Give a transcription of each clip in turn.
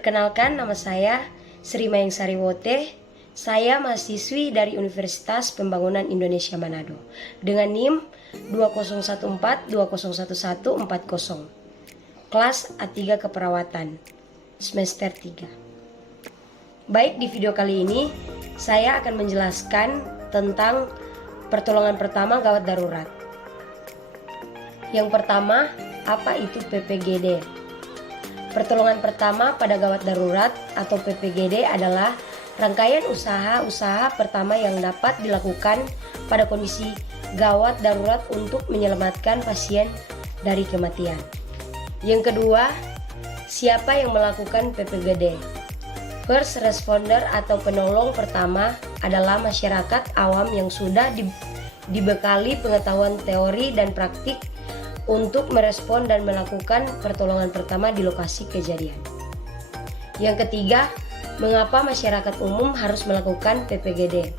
Perkenalkan, nama saya Sri Mayang Sariwote. Saya mahasiswi dari Universitas Pembangunan Indonesia Manado dengan NIM 2014-201140, kelas A3 Keperawatan, semester 3. Baik, di video kali ini saya akan menjelaskan tentang pertolongan pertama gawat darurat. Yang pertama, apa itu PPGD? Pertolongan pertama pada gawat darurat atau PPGD adalah rangkaian usaha-usaha pertama yang dapat dilakukan pada kondisi gawat darurat untuk menyelamatkan pasien dari kematian. Yang kedua, siapa yang melakukan PPGD? First responder atau penolong pertama adalah masyarakat awam yang sudah dibekali pengetahuan teori dan praktik untuk merespon dan melakukan pertolongan pertama di lokasi kejadian. Yang ketiga, mengapa masyarakat umum harus melakukan PPGD?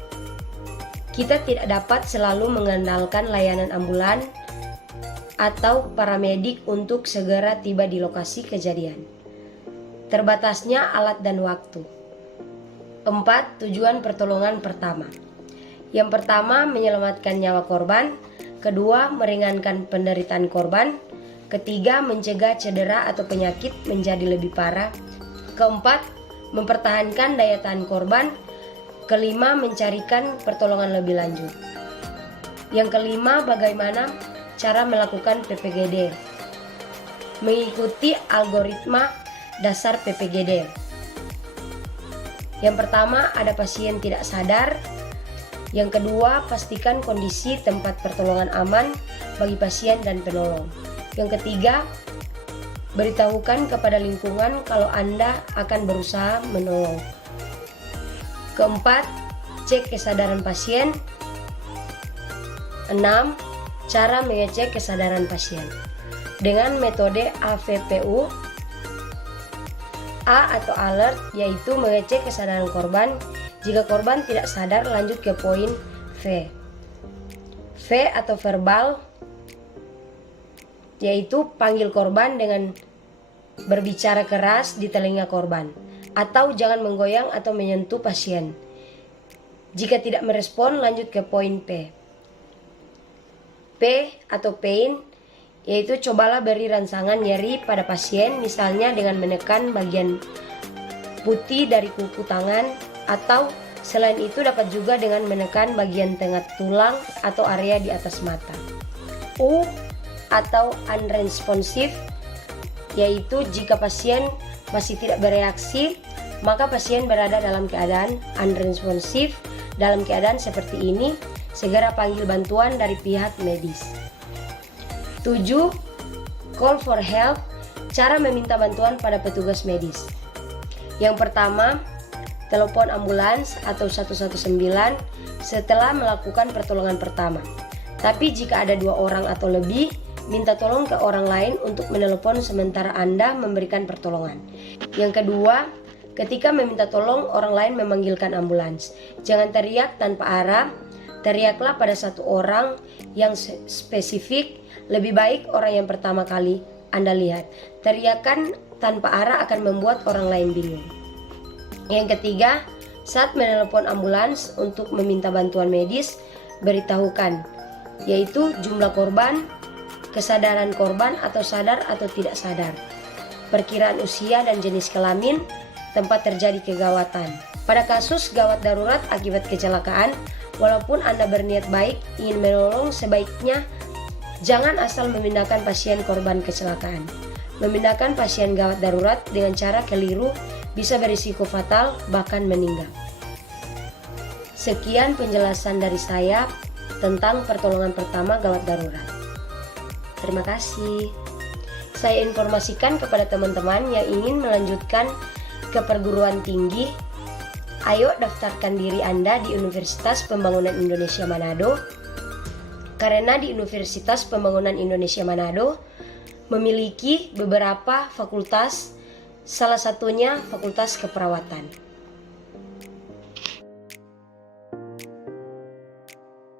Kita tidak dapat selalu mengandalkan layanan ambulan atau paramedik untuk segera tiba di lokasi kejadian. Terbatasnya alat dan waktu. 4. Tujuan pertolongan pertama. Yang pertama, menyelamatkan nyawa korban. Kedua, meringankan penderitaan korban. Ketiga, mencegah cedera atau penyakit menjadi lebih parah. Keempat, mempertahankan daya tahan korban. Kelima, mencarikan pertolongan lebih lanjut. Yang kelima, bagaimana cara melakukan PPGD? Mengikuti algoritma dasar PPGD. Yang pertama, ada pasien tidak sadar. Yang kedua, pastikan kondisi tempat pertolongan aman bagi pasien dan penolong. Yang ketiga, beritahukan kepada lingkungan kalau Anda akan berusaha menolong. Keempat, cek kesadaran pasien. 6. Cara mengecek kesadaran pasien dengan metode AVPU. A atau alert, yaitu mengecek kesadaran korban. Jika korban tidak sadar, lanjut ke poin V. V atau verbal, yaitu panggil korban dengan berbicara keras di telinga korban, atau jangan menggoyang atau menyentuh pasien. Jika tidak merespon, lanjut ke poin P. P atau pain, yaitu cobalah beri rangsangan nyeri pada pasien, misalnya dengan menekan bagian putih dari kuku tangan, atau selain itu dapat juga dengan menekan bagian tengah tulang atau area di atas mata. U atau unresponsive, yaitu jika pasien masih tidak bereaksi, maka pasien berada dalam keadaan unresponsive. Dalam keadaan seperti ini, segera panggil bantuan dari pihak medis. 7. Call for help, cara meminta bantuan pada petugas medis. Yang pertama, telepon ambulans atau 119 setelah melakukan pertolongan pertama. Tapi jika ada 2 orang atau lebih, minta tolong ke orang lain untuk menelepon sementara Anda memberikan pertolongan. Yang kedua, ketika meminta tolong, orang lain memanggilkan ambulans. Jangan teriak tanpa arah, teriaklah pada satu orang yang spesifik. Lebih baik orang yang pertama kali Anda lihat. Teriakan tanpa arah akan membuat orang lain bingung. Yang ketiga, saat menelepon ambulans untuk meminta bantuan medis, beritahukan, yaitu jumlah korban, kesadaran korban atau sadar atau tidak sadar, perkiraan usia dan jenis kelamin, tempat terjadi kegawatan. Pada kasus gawat darurat akibat kecelakaan, walaupun Anda berniat baik ingin menolong, sebaiknya jangan asal memindahkan pasien korban kecelakaan. Memindahkan pasien gawat darurat dengan cara keliru bisa berisiko fatal, bahkan meninggal. Sekian penjelasan dari saya tentang pertolongan pertama gawat darurat. Terima kasih. Saya informasikan kepada teman-teman yang ingin melanjutkan ke perguruan tinggi, ayo daftarkan diri Anda di Universitas Pembangunan Indonesia Manado, karena di Universitas Pembangunan Indonesia Manado memiliki beberapa fakultas, salah satunya Fakultas Keperawatan.